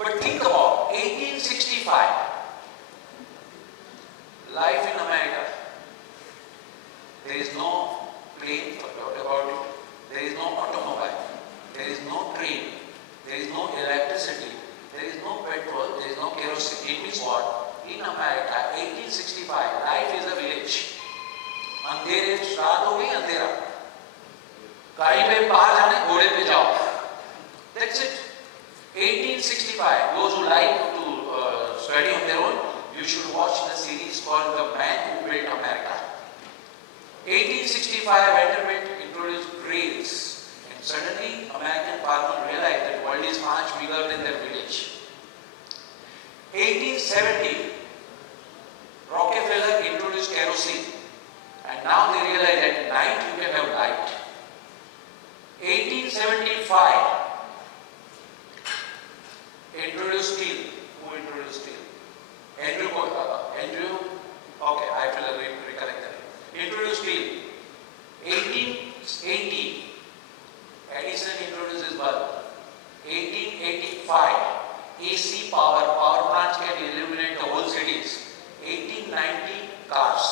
But think about 1865, life in America. There is no plane, forgot about it. There is no automobile. There is no train. There is no electricity. There is no petrol. There is no kerosene. It means what? In America, 1865, life is a village. अंधेरे रात हो गई अंधेरा. गाड़ी पे बाहर जाने घोड़े पे जाओ. That's it. 1865. Those who like to study on their own, you should watch the series called The Man Who Built America. 1865, Vanderbilt introduced rails, and suddenly American farmers realized that the world is much bigger than their village. 1870, Rockefeller introduced kerosene, and now they realize that at night you can have light. 1875, introduced steel. Who introduced steel? Andrew, okay, I will recollect that. Introduced steel. 1880, Edison introduces bulb. 1885, AC power plants can illuminate the whole cities. 1890, cars.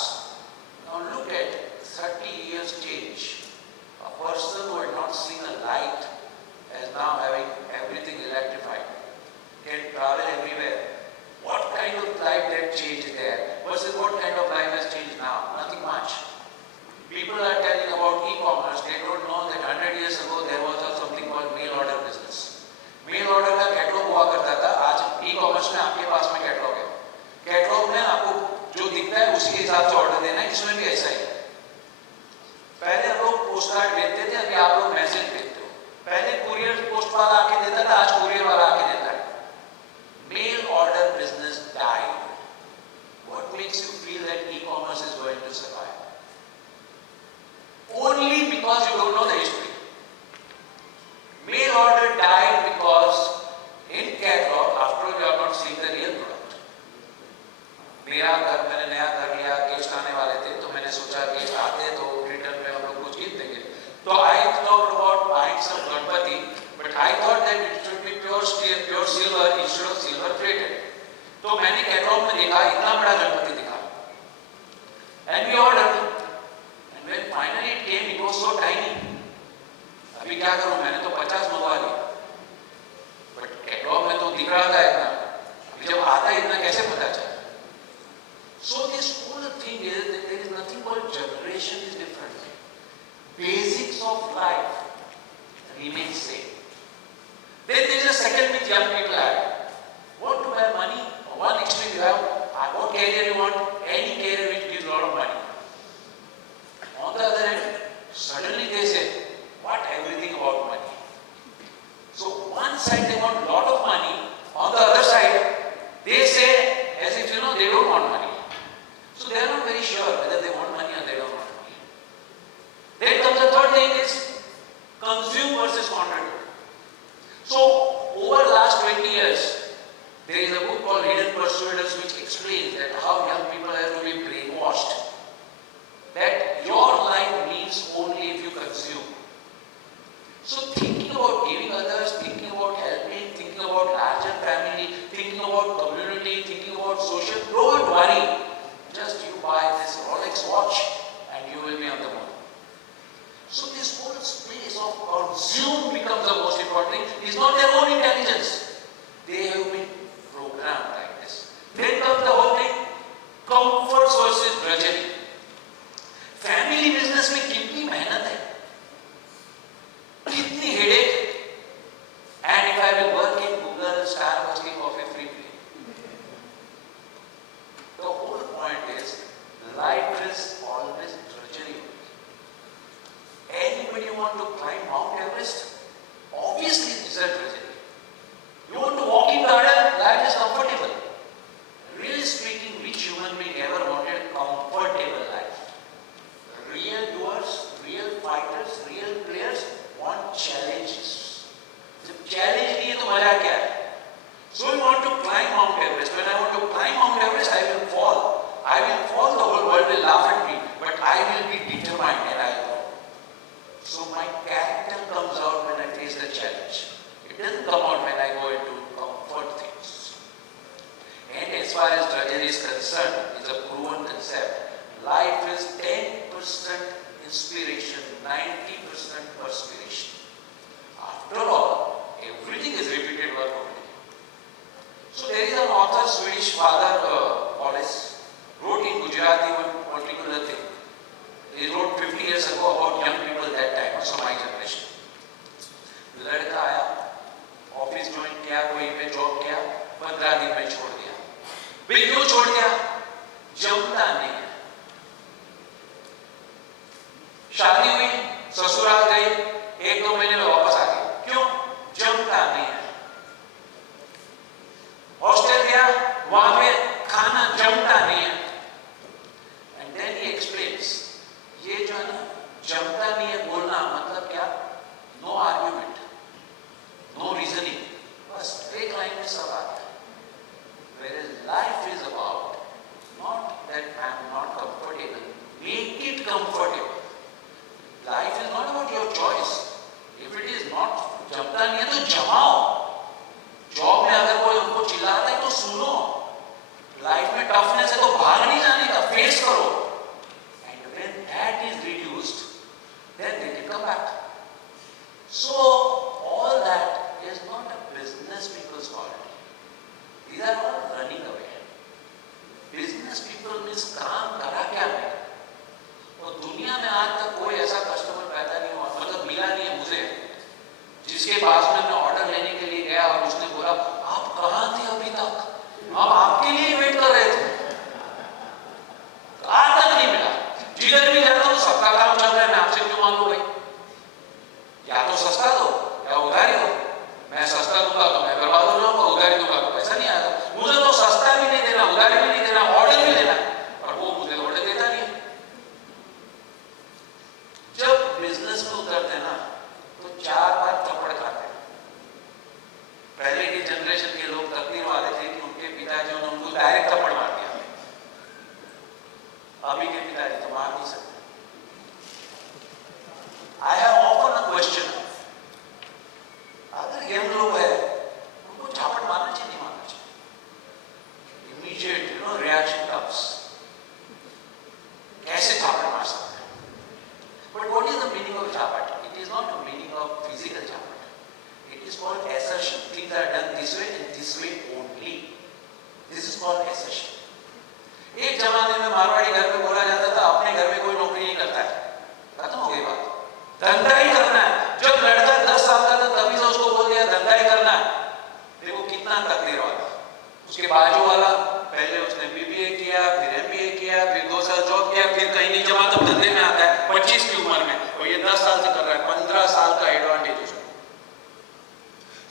Now look at 30 years change. A person who had not seen a light is now having everything electrified. Can travel everywhere. What kind of life that changed there versus what kind of life has changed now? Nothing much. People are telling about e-commerce. They don't know that 100 years ago there was something called mail order business. Mail order का catalogue हुआ करता था. आज e-commerce में आपके पास में catalogue है. Catalogue में आपको जो दिखता है उसी के हिसाब से ऑर्डर देना है. इसमें भी ऐसा ही. पहले हम लोग पोस्ट कार्ड भेजते थे, अभी आप लोग मैसेज भेजते हो. पहले कुरियर पोस्ट वाला आके देता था, आज कुरियर वाला आके देता है. Mail order business died. What makes you feel that e-commerce is going to survive? Only because you don't know the history. Mail order died because in catalog, after all, you are not seeing the real product. मैंने नया घर लिया, guest आने वाले थे, तो मैंने सोचा गेस्ट आते हैं तो रिटर्न में हम लोग कुछ गिफ्ट देंगे. तो I thought about buying some Ganpati, but I thought that it should be pure steel, pure silver instead of silver plated. तो मैंने कैटलॉग में देखा, इतना बड़ा गणपति दिखा. And we ordered. And when finally it came, it was so tiny. अभी क्या करूं, मैंने तो 50 मंगवा ली. But कैटलॉग में तो दिख रहा था इतना. अभी जब आता है इतना कैसे पता चला? So this whole thing is that there is nothing called generation is different. Basics of life remain same. Then there is a second myth young people have. Want to have money? One extreme you have, what career you want? Any career which gives a lot of money. On the other hand, suddenly they say, what everything about money? So one side they want a lot of money, on the other side they say as if they don't want money. So they are not very sure whether they want money or they don't want money. Then comes the third thing is consume versus contribute. So over the last 20 years, there is a book called Hidden Persuaders which explains that how young people have to be brainwashed. That your life means only if you consume. So thinking about giving others, thinking about helping, thinking about larger family, thinking about community, thinking about social, don't worry. Just you buy this Rolex watch and you will be on the moon. So this whole space of consume becomes the most important thing. It's not their own intelligence. They have been programmed like this. Then comes the whole thing, comforts versus drudgery. Family business में कितनी मेहनत है, कितनी headache है. And if I will work in Google, Starbucks की coffee free play. The whole point is, life is always drudgery. Anybody want to climb Mount Everest? Obviously it is a drudgery. You want to walk in garden? Life is comfortable. Really speaking, which human being ever wanted a comfortable life? Real doers, real fighters, real players want challenges. जब challenge नहीं है तो मजा क्या है? So you want to climb Mount Everest. When I want to climb Mount Everest, I will fall. I will fall. The whole world will laugh at me, but I will be determined and I will go. So my character comes out when I face the challenge. It doesn't come out when I go into comfort thing. is concerned, is a proven concept. Life is 10% inspiration, 90% perspiration. After all, everything is repeated work only. So there is an author, Swedish father, Wallace, wrote in Gujarati one particular thing. He wrote 50 years ago about young people that time, also my generation. लड़का आया, office join किया, कोई पे job किया, 15 दिन में छोड़ दिया। भाई क्यों छोड़ दिया? जमता नहीं है। शादी हुई, ससुराल गई, 1-2 महीने में वापस आ गई। क्यों? जमता नहीं है। हॉस्टल गया, वहां पे खाना जमता नहीं है। एंड देन ही एक्सप्लेन्स, ये जो है ना जमता नहीं है बोलना मतलब क्या? नो आर्ग्यूमेंट, नो रीजनिंग, बस एक लाइन में सब आता है। Whereas life is about not that I am not comfortable, make it comfortable. Life is not about your choice. If it is not जमता नहीं है तो जमाओ। जॉब में अगर कोई उनको चिल्ला रहा है तो सुनो। लाइफ में टफनेस है तो भाग नहीं जाने का, फेस करो। And when that is reduced, then they can come back. So all that is not a business people's quality. These are all running away. Business people means काम करा क्या मैं? और दुनिया में आज तक कोई ऐसा कस्टमर पैदा नहीं हुआ, मतलब मिला नहीं है मुझे, जिसके पास में मैं ऑर्डर लेने के लिए गया और उसने बोला आप कहाँ थे अभी तक, हम आपके लिए वेट कर रहे थे। आज तक नहीं मिला। जिधर भी जाता हूँ सबका काम चल रहा है, मैं आपसे क्यों मांगू भाई? या तो सस्ता दो या उधारी दो। मैं सस्ता दूंगा तो मैं बर्बाद हो जाऊंगा, उधारी दूंगा तो पैसा नहीं आएगा। मुझे तो सस्ता भी नहीं देना, उधारी भी नहीं देना, ऑर्डर भी लेना, और वो मुझे ऑर्डर देता नहीं। जब बिजनेस में उतरते ना तो 4 बार थप्पड़ खाते हैं। पहले की जनरेशन के लोग तकदीर वाले थे कि उनके पिताजी ने उनको डायरेक्ट थप्पड़ मार दिया। अभी के पिताजी तो मार नहीं सकते। I have often a question. अगर यंग लोग है उनको झापड़ मारना चाहिए नहीं मारना चाहिए? Immediate, reaction comes. कैसे झापड़ मार सकते हैं? But what is the meaning of झापड़? It is not the meaning of physical झापड़. It is called assertion. Things are done this way and this way only. This is called assertion. एक जमाने में मारवाड़ी घर में बोला जाता था अपने घर में कोई नौकरी नहीं करता है, खत्म हो गई बात, धंधा ही करना है। जब लड़का 10 साल का था तभी से उसको बोल दिया धंधा ही करना है। देखो कितना तकदीर वाला। उसके बाजू वाला पहले उसने बीबीए किया, फिर एमबीए किया, फिर 2 साल जॉब किया, फिर कहीं नहीं जमा तो धंधे में आता है 25 की उम्र में, और ये 10 साल से कर रहा है, 15 साल का एडवांटेज उसको।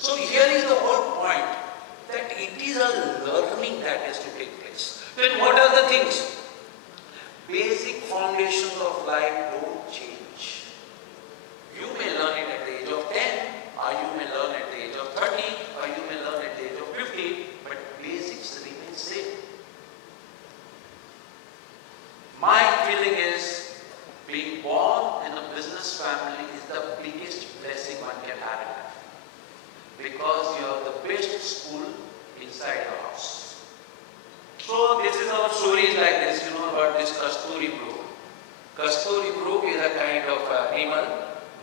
So here is the whole point, that it is a learning that has to take place. Then what are the things? Basic foundations of life don't change. You may learn it at the age of 10, or you may learn at the age of 30, or you may learn at the age of 50, but basics remain same. My feeling is being born in a business family is the biggest blessing one can have in life, because you are the best school inside your house. So this is our stories like this, about this Kasturi brook. Kasturi brook is a kind of animal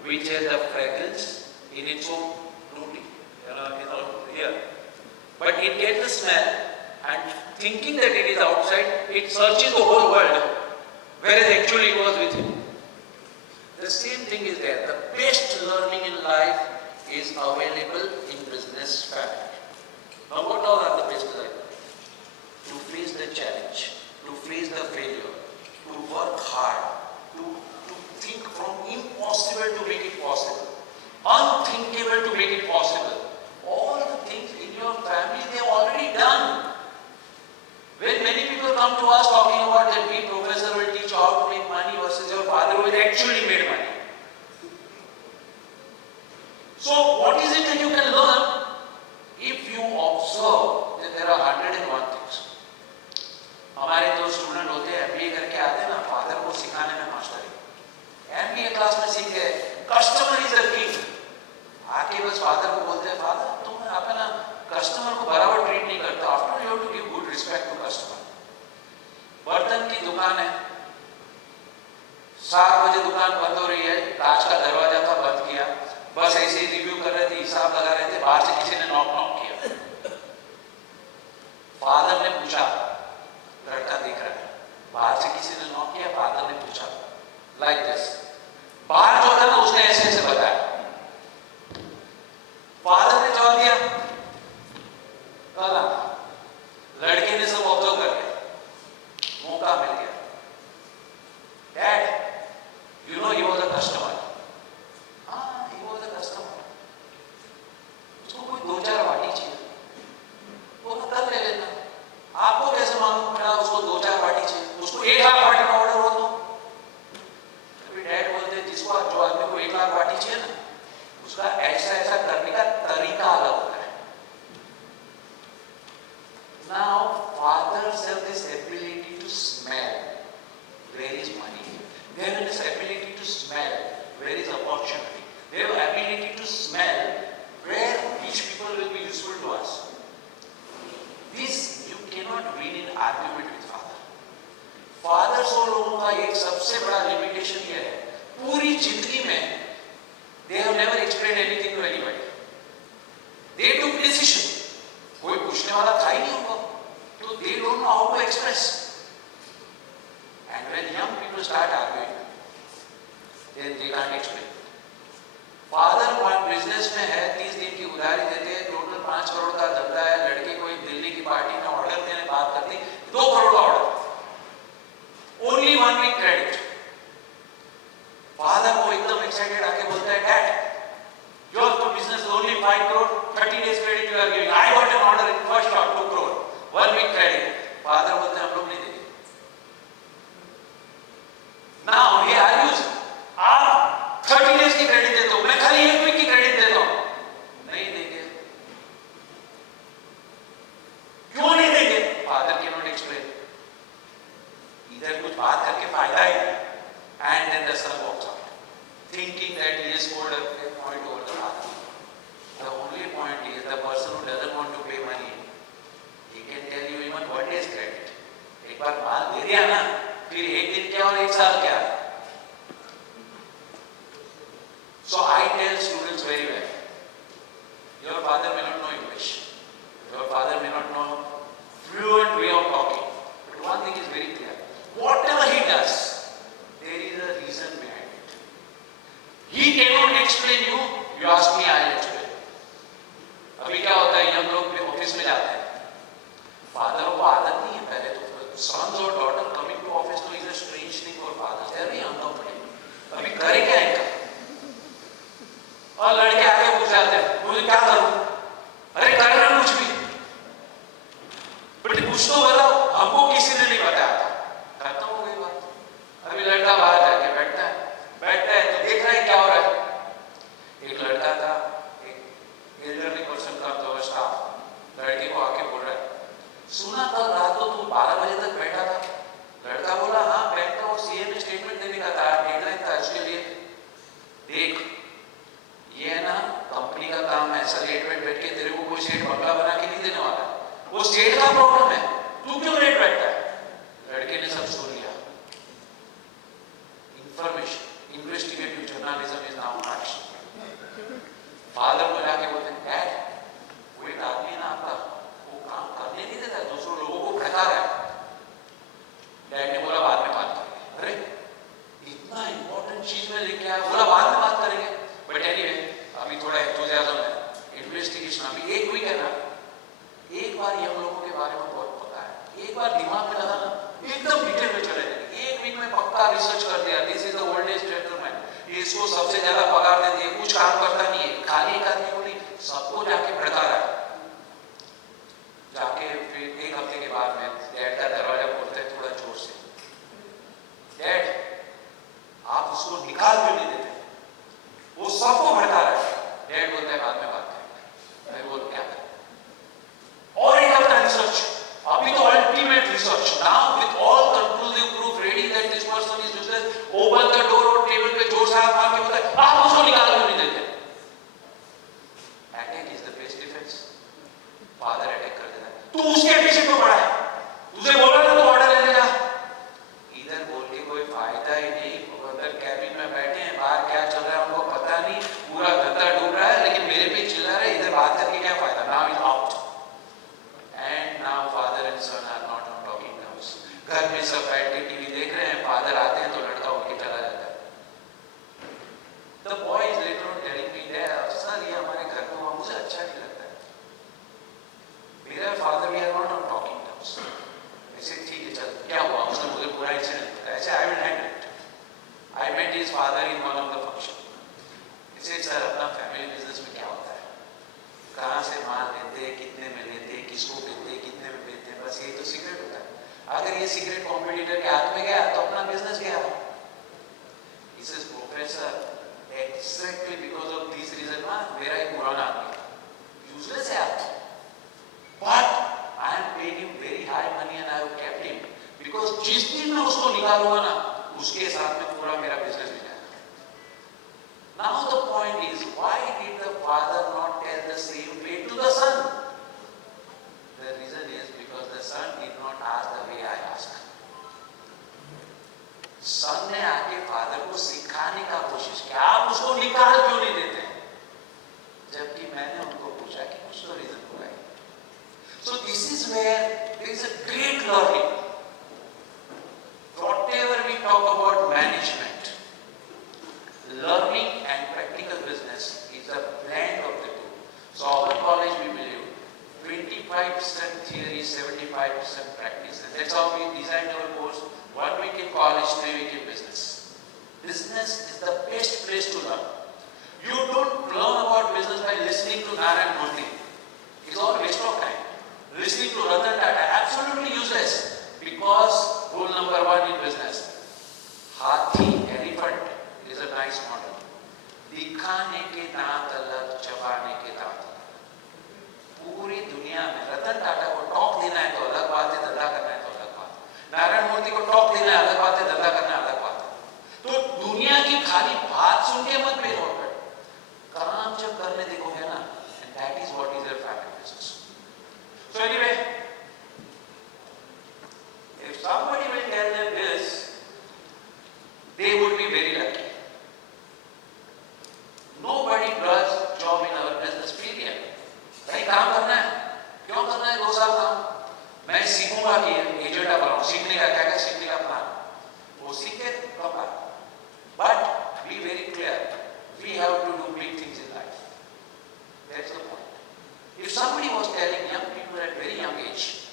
which has a fragrance in its own beauty, here. But it gets the smell, and thinking that it is outside, it searches the whole world, whereas actually it was with you. The same thing is there. The best learning in life is available in business family. Now what all are the best learning? To face the challenge, to face the failure, to work hard, to think from impossible to make it possible, unthinkable to make it possible. All the things in your family they have already done. When many people come to us talking about that we professor will teach how to make money versus your father who has actually made money. So what is it that you can learn? If you observe that there are 101 things. हमारे जो student होते हैं MBA करके आते हैं ना, father को सिखाने में मास्टर है। एमबीए क्लास में सीख गए कस्टमर इज द किंग, आके बस फादर को बोलते हैं फादर तुम अपना कस्टमर को बराबर ट्रीट नहीं करते, after you have to give good respect to customer. दुकान है, 7 बजे दुकान बंद हो रही है, कांच का दरवाजा था बंद किया, बस ऐसे ही रिव्यू कर रहे थे, हिसाब लगा रहे थे, बाहर से किसी ने नॉक किया। फादर ने पूछा, लड़का देख रहा है, बाहर से किसी ने नॉक किया, फादर ने पूछा लाइक दिस, बाहर जो था ना उसने ऐसे ऐसे बताया, फादर ने जवाब दिया, लड़के ने सब ऑब्जर्व कर लिया, मौका मिल गया, dad you know he was a customer, हाँ ही वाज अ कस्टमर, उसको कोई 2-4 वाटी चाहिए, वो कल ले लेना, आपको कैसे मालूम पड़ा उसको 2-4 वाटी चाहिए, उसको 1 लाख वाटी का ऑर्डर हो तो डैड बोलते हैं जिसको जो आदमी को 1 लाख वाटी चाहिए ना, उसका ऐसा ऐसा करने का तरीका अलग होता है। Now fathers have this ability to smell where is money, they have this ability to smell where is opportunity, they have ability to smell where which people will be useful to us. This you cannot win in argument with father. Fathers और लोगों का एक सबसे बड़ा limitation ये है, पूरी जिंदगी में they have never explained anything to anybody. They took decision. कोई पूछने वाला था ही नहीं उनको, तो they don't know how to express. And when young people start arguing, then they can't explain. Father business में है, 30 दिन की उधारी देते हैं, टोटल 5 करोड़ का धंधा है, लड़के को एक दिल्ली की पार्टी में ऑर्डर देने बात करती, 2 करोड़ का order, only 1 week credit. Father को एकदम एक्साइटेड आके बोलता है, dad your business is only 5 crore, 30 days credit you are giving, I got an order in first shot 2 crore, 1 week credit. Father बोलते हैं हम लोग नहीं देंगे। Now he argues, आप 30 days की क्रेडिट देते हो, मैं खाली 1 week की क्रेडिट देता हूं, नहीं देंगे। क्यों नहीं देंगे? फादर कैन नॉट एक्सप्लेन, इधर कुछ बात करके फायदा ही नहीं। And then the son walks out, thinking that he has scored a point over the father. The only point is the person who doesn't want to pay money, he can tell you even what is credit. एक बार माल दे दिया ना, फिर 1 दिन क्या और 1 साल क्या। So I tell students very well, your father may not know English, your father may not know fluent way of talking, but one thing is very clear, whatever he does, there is a reason behind it. He cannot explain you, you ask me, I'll explain. अभी क्या होता है, हम लोग office में जाते हैं, फादरों को आदत नहीं है, पहले तो सन्स और डॉटर कमिंग टू ऑफिस तो is a strange thing for fathers, they are very uncomfortable, अभी करे क्या इनका, और लड़के आके पूछ जाते हैं मुझे क्या करूं, अरे करना कुछ भी, बट कुछ तो बताओ, हमको किसी ने नहीं बताया था, खत्म हो गई बात। अभी लड़का बाहर जाके बैठता है तो देख रहा है क्या हो रहा है, एक लड़का था, एक एल्डरली पर्सन था तो स्टाफ लड़के को आके बोल रहा है, सुना कल रात को तुम 12 बजे तक बैठा था। लड़का बोला हाँ बैंक का और सीए में स्टेटमेंट देने का था, डेडलाइन था उसके लिए। देख ये है ना कंपनी का काम है, ऐसा लेट वेट बैठ के तेरे को कोई सेठ बंगला बना के नहीं देने वाला, वो सेठ का प्रॉब्लम है, तू क्यों लेट बैठता है। लड़के ने सब सुन लिया, information investigative journalism is now action. Father को जाके बोलते हैं डैड वो एक आदमी ना आपका वो काम करने नहीं देता है, दूसरों लोगों को भड़का रहा है। डैड ने बोला बाद में बात करेंगे। अरे इतना इंपॉर्टेंट चीज में लेके आया, बोला बाद में बात करेंगे, बट एनीवे अभी थोड़ा एंथुसियाज्म है, इन्वेस्टिगेशन अभी 1 वीक है ना, एक बार ये हम लोगों के बारे में बहुत पता है, एक बार दिमाग में लगा ना एकदम डिटेल में चले जाएंगे। 1 वीक में पक्का रिसर्च कर दिया, this is the oldest gentleman, इसको सबसे ज्यादा पगार देती है, कुछ काम करता नहीं है, खाली एक आदमी को नहीं सबको जाके भड़का रहा है। जाके फिर 1 हफ्ते के बाद में डैड का दरवाजा खोलते हैं थोड़ा जोर से, डैड आप उसको निकाल क्यों नहीं देते, वो सबको भड़का रहा है। डैड बोलता है बाद में बात करेंगे। मैं बोल क्या करें, और 1 हफ्ता रिसर्च, अभी तो ultimate research, now with all conclusive proof ready that this person is useless, open the door और टेबल पे जोर से हाथ मार के बोलता है आप उसको निकाल क्यों नहीं देते। Attack is the best defence. Father attack कर देता है, तू उसके पीछे क्यों पड़ा है, तुझे बोला ना तो ऑर्डर लेने जा। अगर ये सीक्रेट कॉम्पिटिटर के हाथ में गया तो अपना बिजनेस गया. He says, Professor, exactly because of this reason ना मेरा एक पुराना आदमी useless है आप, but I am paying him very high money and I have kept him because जिस दिन मैं उसको निकालूंगा ना उसके साथ में पूरा मेरा बिजनेस भी जाएगा. Now the point is, why did the father not tell the same way to the son? The reason is because the son did not ask the way I asked. सन ने आके फादर को सिखाने का कोशिश किया, आप उसको निकाल क्यों नहीं देते हैं, जबकि मैंने उनको पूछा कि कुछ तो रीजन होगा. So this is where there is a great learning. Whatever we talk about management, learning and practical business is a blend of the two. So our college, we believe 25% theory, 75% practice, and that's how we designed our course. 1 week in college, 3 week in business. Business is the best place to learn. You don't learn about business by listening to Narayan Murthy. It's all waste of time. Listening to Ratan Tata, absolutely useless. Because rule number 1 in business, हाथी, elephant is a nice model. दिखाने के दांत अलग, चबाने के दांत अलग. पूरी दुनिया में रतन टाटा को टॉक देना है तो अलग बात है, धंधा करना है तो अलग बात है. नारायण मूर्ति को टॉक देना है अलग बात है, धंधा करना अलग बात है. तो दुनिया की खाली बात सुन के मत बेरो कर, काम जब करने देखोगे ना, and that is what is your family business. So anyway, if somebody will tell them this, they would be very lucky. Nobody does job in our business period. भाई काम करना है, क्यों करना है 2 साल काम? मैं सीखूंगा कि एजेंट बनाऊं, सीखने का क्या सीखने का प्लान, वो सीख के कमा. But be very clear, we have to do big things in life. That's the point. If somebody was telling young people at very young age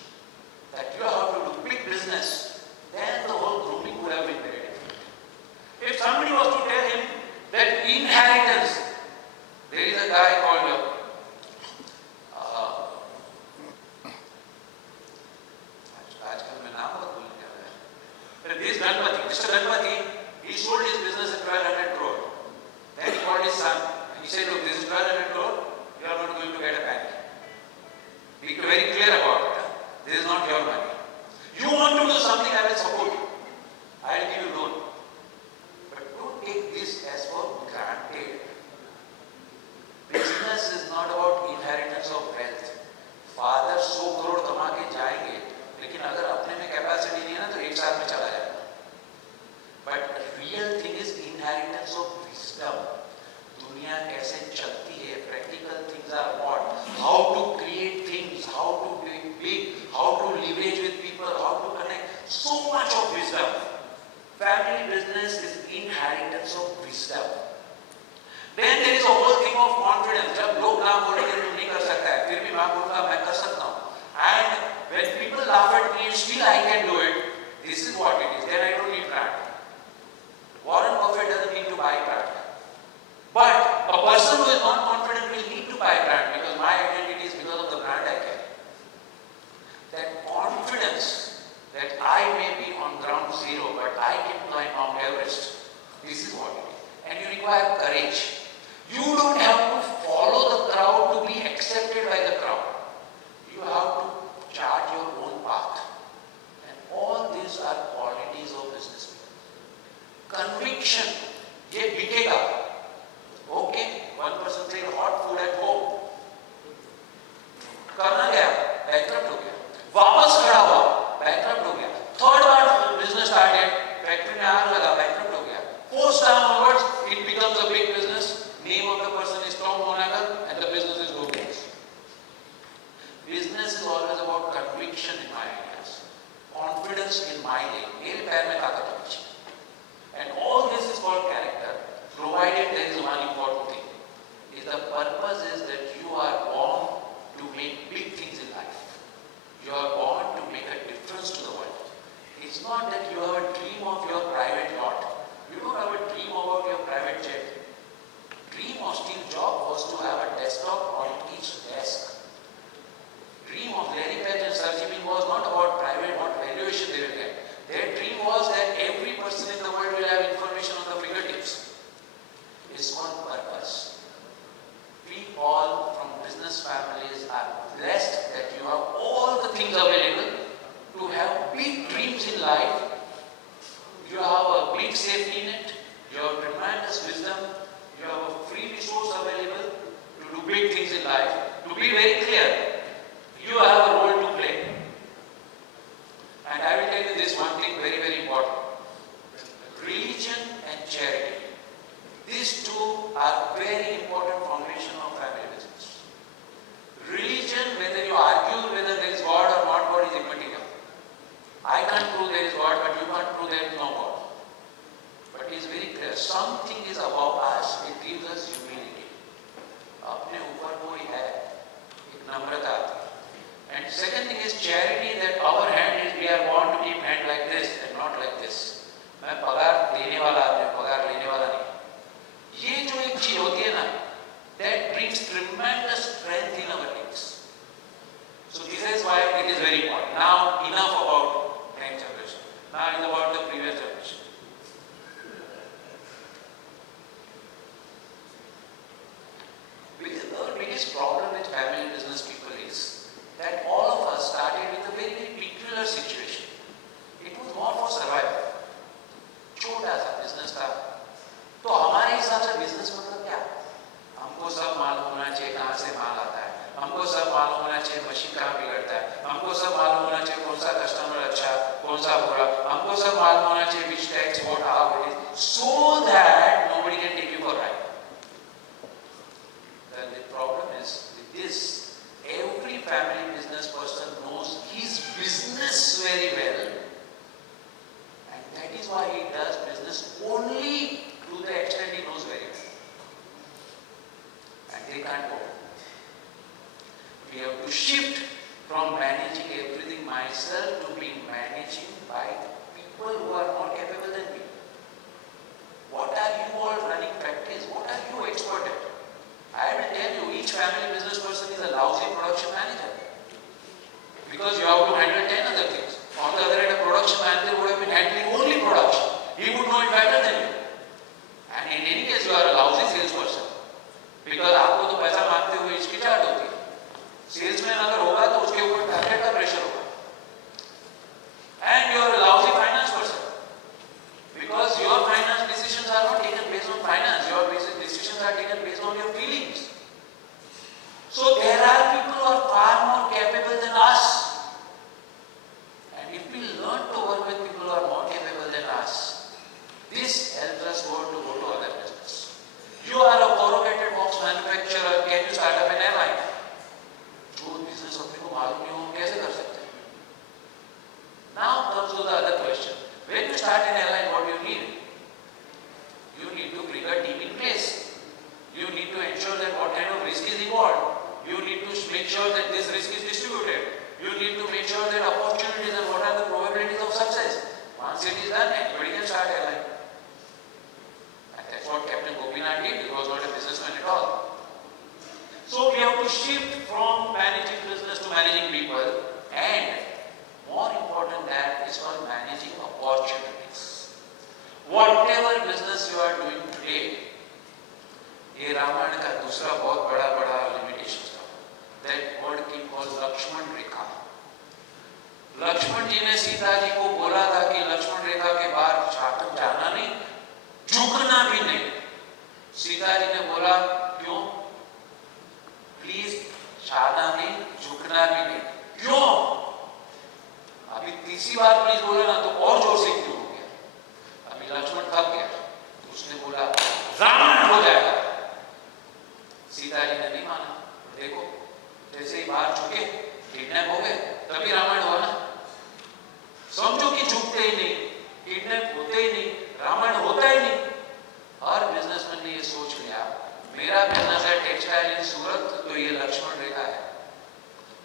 that you have to do big business, then the whole grooming would have been very different. If somebody was to tell him that inheritance, there is a guy called Mr. Ganpati, he sold his business at 1200 crore. Then he called his son and he said, look, this is 1200 crore, you are not going to get a penny. Be very clear about it. This is not your money. You want to do something, I will support you. I will give you loan. But don't take this as for granted. Business is not about inheritance of wealth. Father 100 crore कमा के जाएंगे, लेकिन अगर अपने में capacity नहीं है ना तो 1 साल में चला जाएगा. But the real thing is inheritance of wisdom. दुनिया कैसे चलती है, practical things are what, how to create things, how to be big, how to leverage with people, how to connect. So much of wisdom. Family business is inheritance of wisdom. Then there is a whole thing of confidence. जब लोग ना बोलेंगे तुम नहीं कर सकता है, फिर भी मैं बोलूँगा मैं कर सकता हूँ. And when people laugh at me and still I can do it, this is what it is. Then I don't need brand. Warren Buffett doesn't need to buy brand. But a person who is not confident will need to buy brand because my identity is because of the brand I carry. That confidence that I may be on ground zero but I can climb Mount Everest, this is what it is. And you require courage. You don't have to follow the crowd to be accepted by the crowd. You have to chart your own path. And all these are qualities of business. Conviction, ये बिकेगा. Okay, one person said hot food at home. करना गया, bankrupt हो गया. वापस खड़ा हुआ, bankrupt हो गया. Third बार business started, factory में आग लगा, bankrupt हो गया. Post time onwards, it becomes a big business. Name of the person is Tom Monagle and the business is doing this. Business is always about conviction in my ideas, confidence in my lane. मेरे पैर में ताकत होनी चाहिए. And all this is called character, provided there is one important thing. Is the purpose is that you are born to make big things in life. You are born to make a difference to the world. It's not that you have a dream of your private yacht. You don't have a dream about your private jet. Dream of Steve Jobs was to have a desktop on each desk. Dream of Larry Page and Sergey Brin was not about private, what valuation things available, to have big dreams in life. You have a big safety net, you have tremendous wisdom, you have a free resource available to do big things in life. To be very clear, you have a role to play. And I will tell you this one thing very, very important. Religion and charity. These two are very important foundation of family business. Religion, whether you argue whether there is God or not God, is immaterial. I can't prove there is God, but you can't prove there is no God. But it is very clear, something is above us, it gives us humility. अपने ऊपर कोई है, एक नम्रता आती है. And second thing is charity, that our hand is, we are born to keep hand like this and not like this. मैं पगार देने वाला आदमी, पगार लेने वाला नहीं. ये जो एक चीज होती है ना, that brings tremendous strength in our lives. So this is why it is very important. Now enough about next generation. Now it is about the previous generation. Because our biggest problem with family business people is that all of us started with a very, very peculiar situation. It was more for survival. छोटा सा business था. तो हमारे हिसाब से business मतलब क्या? हमको सब मालूम होना चाहिए कहाँ से माल आता है, हमको सब मालूम होना चाहिए मशीन कहाँ बिगड़ता है, हमको सब मालूम होना चाहिए कौन सा कस्टमर अच्छा, कौन सा बुरा, हमको सब मालूम होना चाहिए which tax, what, how it is, so that nobody can take you for right. Then the problem is with this, every family business person knows his business very well, and that is why he does business only to the extent he knows very well. And they can't go. We have to shift from managing everything myself to being managing by people who are more capable than me. What are you all running factories? What are you expert at? I will tell you, each family business person is a lousy production manager. Because you have to handle 10 other things. On the other hand, a production manager would have been handling only production. He would know it better than you. And in any case, you are a lousy salesperson. Because आपको तो पैसा मांगते हुए हिचकिचाहट होती है. Salesman अगर होगा तो उसके ऊपर टारगेट का प्रेशर होगा. And you are a lousy finance person. Because your finance decisions are not taken based on finance. Your decisions are taken based on your feelings. So there are people who are far more capable than us. And if we learn to work with people who are more capable than us, this helps us go to other business. You are a corrugated box manufacturer, can you start up an airline? जो business अपने को मालूम नहीं हो कैसे कर सकते हैं? Now comes to the other question. When you start an airline, what do you need? You need to bring a team in place. You need to ensure that what kind of risk is involved. You need to make sure that this risk is distributed. You need to make sure that opportunities and what are the probabilities of success. Once it is done, anybody can start airline. And that's what Captain Gopinath did. He was not a businessman at all. So we have to shift from managing business to managing people, and more important than is for managing opportunities. Whatever business you are doing today, ये रामायण का दूसरा बहुत बड़ा limitation था. That word की called Lakshman रेखा. लक्ष्मण जी ने सीता जी को बोला था कि लक्ष्मण रेखा के बाहर जाना नहीं, झुकना भी नहीं. सीता जी ने बोला क्यों? प्लीज जाना नहीं, झुकना भी नहीं. क्यों? अभी तीसरी बार प्लीज बोला ना तो और जोर से क्यों हो गया. अभी लक्ष्मण थक गया, उसने बोला रावण हो जाएगा. सीता जी ने नहीं माना. देखो जैसे ही बाहर झुके, किडनैप हो गए, तभी रामायण हुआ ना. समझो कि झुकते ही नहीं, किडनैप होते ही नहीं, रामायण होता ही नहीं. हर बिजनेसमैन ने ये सोच लिया मेरा बिजनेस है टेक्सटाइल इन सूरत, तो ये लक्ष्मण रेखा है,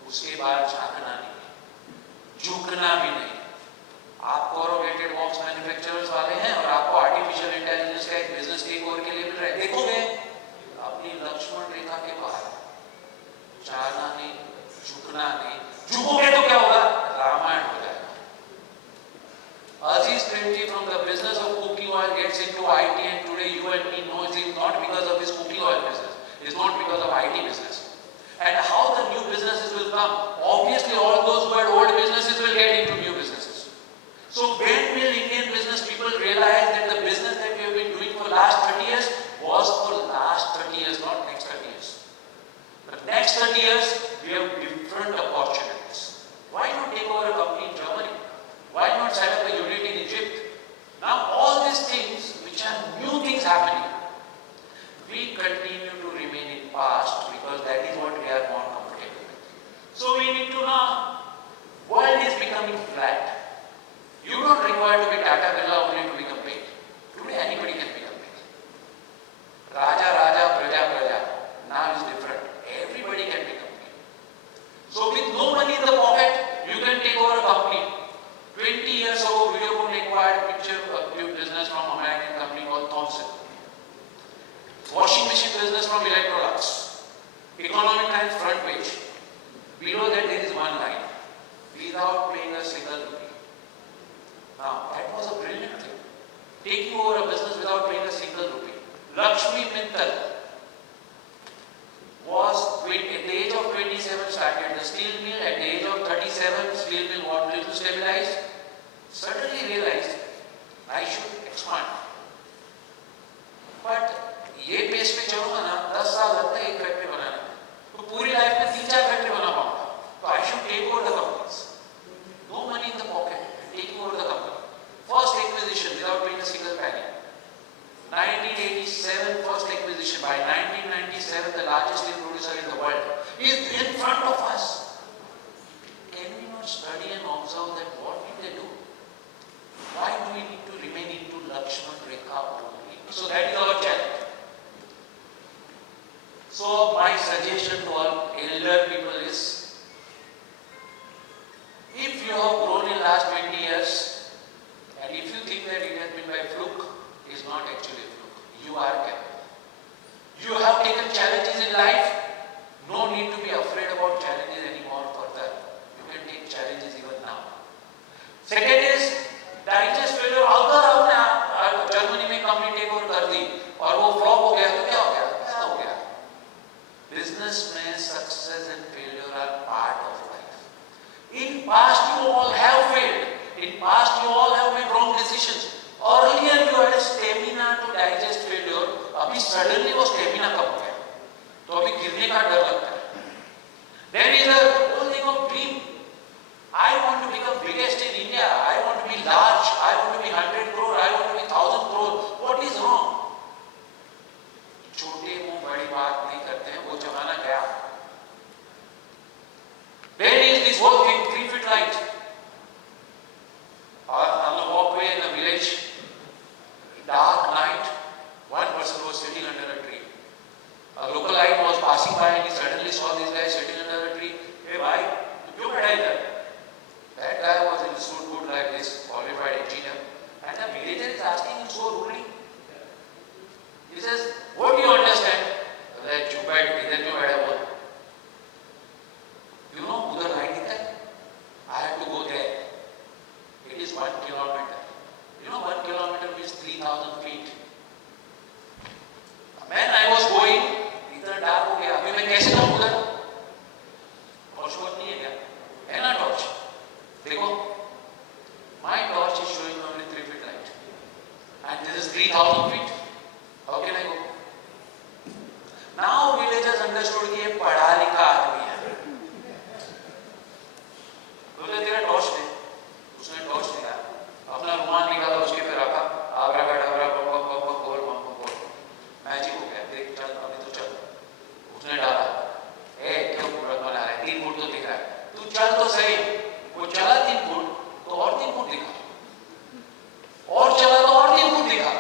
उसके बाद झांकना नहीं, झुकना भी नहीं. आप कोरोगेटेड बॉक्स मैन्युफैक्चरर्स वाले हैं और आपको आर्टिफिशियल इंटेलिजेंस का एक बिजनेस टेक ओवर के लिए मिल रहा है. देखोगे अपनी लक्ष्मण रेखा के बाहर जाना नहीं, झुकना नहीं. झुकोगे तो क्या होगा? रामायण हो जाएगा. Aziz Premji from the business of cooking oil gets into IT, and today you and me know it is not because of his cooking oil business. It is not because of IT business. And how the new businesses will come? Obviously all those who had becoming flat. You don't require to be Tata Birla only to become big. Today anybody can become big. Raja, Raja, Praja, Praja. Now is different. Everybody can become big. So with no money in the pocket, you can take over a company. 20 years ago, Videocon acquired picture business from American company called Thomson. Washing machine business from Electrolux. Economic Times front page. Below that there is one line. Without paying a single rupee. Now, that was a brilliant thing. Taking over a business without paying a single rupee. Lakshmi Mittal was at the age of 27 started the steel mill. At the age of 37, steel mill wanted to stabilize. Suddenly realized I should expand. But ये pace पे चलूंगा ना 10 साल लगता है एक factory बनाने में, तो पूरी लाइफ में 3-4 फैक्ट्री बना पाऊंगा. तो I should take over the companies. No money in the pocket, taking over the company. First acquisition without paying a single penny. 1987 first acquisition. By 1997 the largest steel producer in the world is in front of us. Can we not study and observe that what did they do? Why do we need to remain into Lakshman Rekha only? So that is our challenge. So my suggestion to all elder people is, if you have grown in last 20 years and if you think that it has been by fluke, it is not actually a fluke. You are capable. You have taken challenges in life. No need to be afraid about challenges anymore further. You can take challenges even now. Second is, digest failure. अगर हमने Germany में company take over कर दी और वो flop हो गया तो क्या हो गया? क्या हो गया? Business में success and failure are part of life. In past you all have failed. In past you all have made wrong decisions. Earlier you had a stamina to digest failure. अभी suddenly वो stamina कम हो गया. तो अभी गिरने का डर लगता है. There is a whole thing of dream. I want to become biggest in India. I want to be large. I want to be 100 crore. I want to be 1000 crore. What is wrong? छोटे मुंह बड़ी बात नहीं करते हैं. वो जमाना गया. There is this whole thing, 3 feet light. On the walkway in a village, dark night, one person was sitting under a tree. A localite was passing by and he suddenly saw this guy sitting under a tree. Hey, bhai, tu kyun बैठा इधर? That guy was in a suit boot like this, qualified engineer. And the villager is asking him so rudely. He says, what do you understand? That you बैठ इधर क्यों बैठा बोल? You know, उधर light दिखता है? I have to go there. It is 1 kilometer. You know, 1 kilometer means 3,000 feet. When I was going, इतना dark हो गया. अभी मैं कैसे जाऊँ उधर? टॉर्च वर्क नहीं है क्या? है ना टॉर्च? देखो, my torch is showing only 3 feet light, and this is 3,000 feet. How can I go? Now villagers understood कि ये पढ़ा लिखा आदमी है. बोले तेरा टॉर्च दे. उसने टॉर्च दिया. अपना रुमाल निकाला, उसके पे रखा. आबराकाडाबरा बम बम बम बम बोल बम बम बोल. मैजिक हो गया. देख चल अभी तो चल. उसने डाला. ए क्यों पूरा बना रहा है? 3 फुट तो दिख रहा है. तू चल तो सही. वो चला 3 फुट तो और 3 फुट दिखा. और चला तो और 3 फुट दिखा.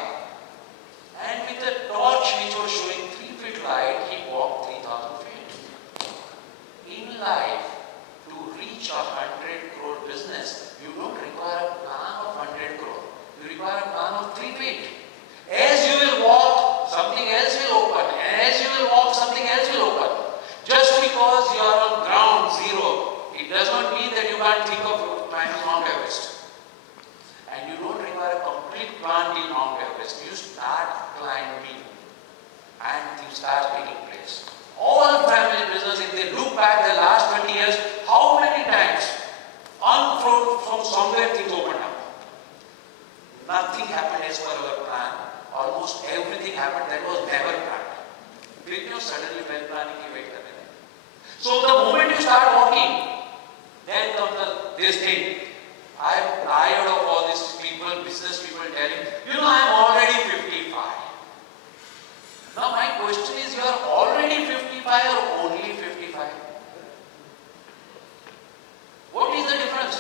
And with the torch which was showing 3 feet light, he walked 3,000 feet. In life, to reach a 100 crore business, you don't require a plan of 100 crore. You require a plan of 3 feet. As you will walk, something else will open. As you will walk, something else will open. Just because you are on ground zero, it does not mean that you can't think of climbing Mount Everest. And you don't require a complete plan till Mount Everest. You start climbing and things start taking place. All family business, if they look back the last 20 years, how many times from somewhere things opened up? Nothing happened as per our plan. Almost everything happened that was never planned. Did you suddenly well planning की wait करने लगे? So the moment you start walking, then comes this thing. I am tired of all these people, business people telling, you know, I am already 55. Now my question is, you are already 55 or only 55? What is the difference?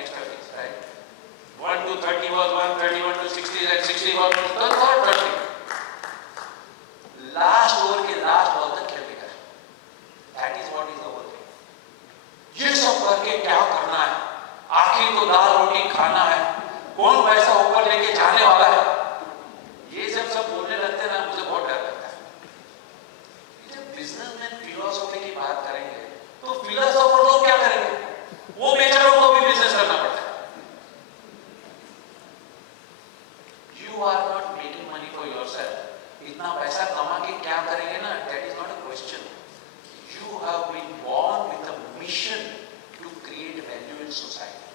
next 30s, right? 1 to 30 was 1, 31 to 60, and 60 was the third 30. Last over के last ball तक खेलेगा. That is what is the whole thing. ये सब करके क्या करना है? आखिर तो दाल रोटी खाना है. कौन पैसा ऊपर लेके जाने वाला है? ये सब बोलने लगते हैं ना, मुझे बहुत डर लगता है. जब बिजनेसमैन फिलोसॉफी की बात करेंगे तो फिलोसोफर लोग क्या करेंगे? वो बेचारों को भी बिजनेस करना पड़ता है. You are not making money for yourself. इतना पैसा कमा के क्या करेंगे ना? That is not a question. You have been born with a mission to create value in society.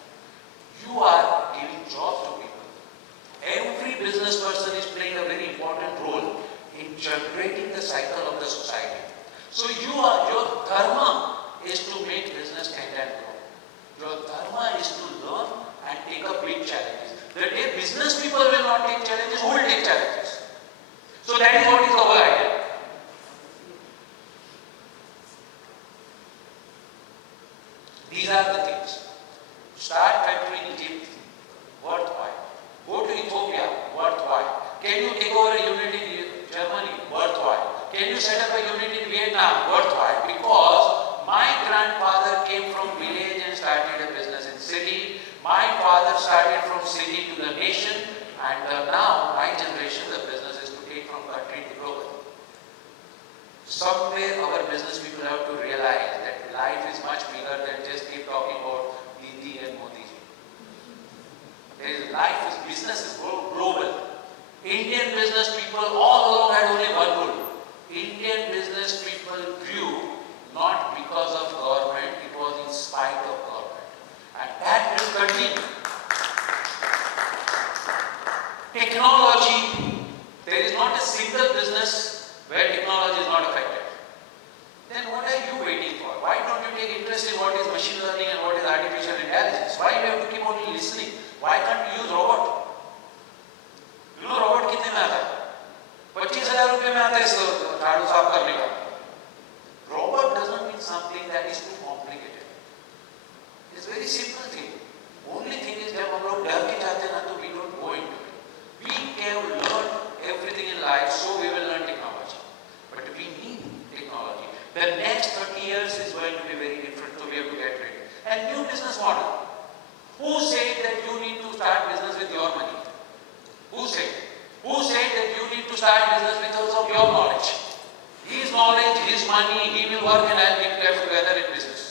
You are giving jobs to people. Every business person is playing a very important role in generating the cycle of the society. So your dharma is to make business and grow. Your dharma is to learn and take up big challenges. The day business people will not take challenges, who will take challenges? So that is what is the whole idea. These are the things. Start factory in Egypt, worthwhile. Go to Ethiopia, worthwhile. Can you take over a unit in Germany? Worthwhile. Can you set up a unit in Vietnam? Worthwhile. Because my grandfather came from village and started a business in city. My father started from city to the nation, and now my generation, the business is to take from country to global. Somewhere our business people have to realize that life is much bigger than just keep talking about Didi and Modi. Life is, business is global. Indian business people all along had only one goal. Indian business people grew not because of government, it was in spite of government. And that will continue. Technology, there is not a single business where technology is not affected. Then what are you waiting for? Why don't you take interest in what is machine learning and what is artificial intelligence? Why do you have to keep only listening? Why can't you use robot? You know robot कितने में आता है? 25,000 रुपए में आता है इसको झाड़ू साफ करने का. Robot doesn't mean something that is too complicated. It's very simple thing. Only thing is जब हम लोग डर के जाते हैं ना तो we don't go into it. We can learn everything in life, so we will learn technology. But we need technology. The next 30 years is going to be very different, so we have to get ready. And new business model. Who said that you need to start business with your money? Who said? Who said that you need to start business because of your knowledge? His knowledge, his money, he will work and I'll be together in business.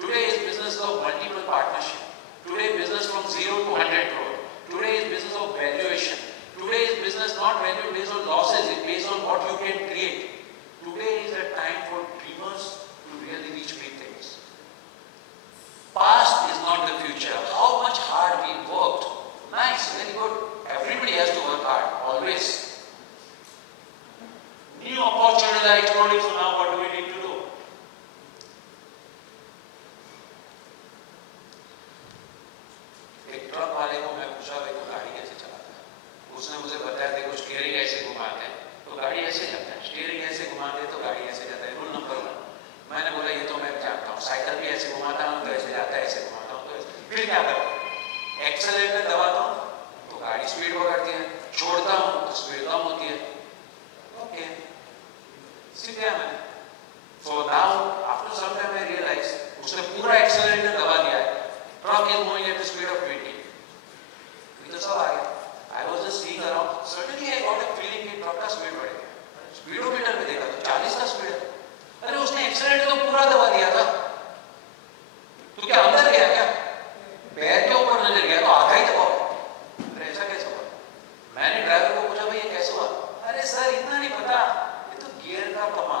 Today is business of multiple partnership. Today business from 0 to 100 crore. Today is business of valuation. Today is business not valued based on losses, it's based on what you can create. Today is a time for dreamers to really reach big things. Past is not the future. How much hard we worked. Nice, very good. Everybody has to work hard, always. New opportunities are exploding, so now what do we need to do? एक truck वाले को मैं पूछा भाई तो गाड़ी कैसे चलाता है? उसने मुझे बताया देखो स्टीयरिंग ऐसे घुमाते हैं तो गाड़ी ऐसे जाता है, स्टीयरिंग ऐसे घुमाते तो गाड़ी ऐसे जाता है. Rule number 1. मैंने बोला ये तो मैं जानता हूँ. साइकिल भी ऐसे घुमाता हूँ तो ऐसे जाता है, ऐसे घुमाता हूँ तो ऐसे. फिर क्या करता हूँ? एक्सेलरेटर दबाता हूँ तो गाड़ी स्पीड पकड़ती है, छोड़ता हूँ तो स्पीड कम होती है. ओके, सीख गया मैं. So now after some time I realized उसने पूरा एक्सेलरेटर दबा दिया है. Truck is moving at the speed of 20. तो सब आ गया. I was just seeing around. Suddenly I got a feeling कि truck का स्पीड बढ़ गया. स्पीडोमीटर में देखा तो 40 का स्पीड है. अरे उसने एक्सेलरेटर तो पूरा दबा दिया था. तो क्या अंदर गया क्या? पैर के ऊपर नजर गया तो आधा ही दबा. अरे ऐसा कैसे हुआ? मैंने ड्राइवर को पूछा भाई ये कैसे हुआ? अरे सर इतना नहीं पता, ये तो गियर का कमाल